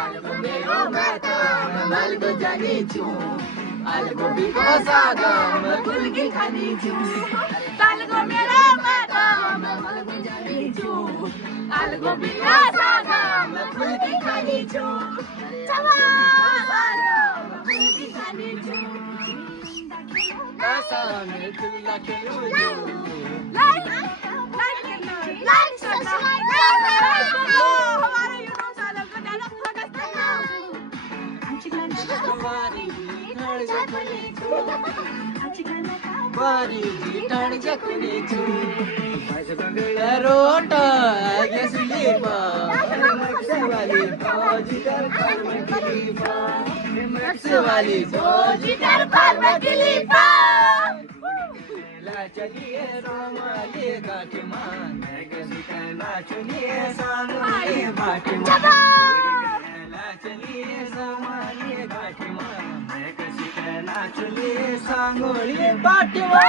algo मेरो माता मालको जानी छु algo बिको सागम फुलकी खानी छु algo मेरो माता मालको जानी छु algo बिको सागम फुलकी खानी छु फुलकी खानी छु कासामे तुल्ला खेल्नु छु बारी जिटण जकुने छु रोट यसले पा मक्सवाली जिटर पार्वती पा मक्सवाली जिटर पार्वती पा ला चलिए रोमाले गाठमा नगसिका नाचुनिए सानुले बाटमा ला चलिए रोमाले गाठमा नगसिका नाचुनिए सानुले बाटमा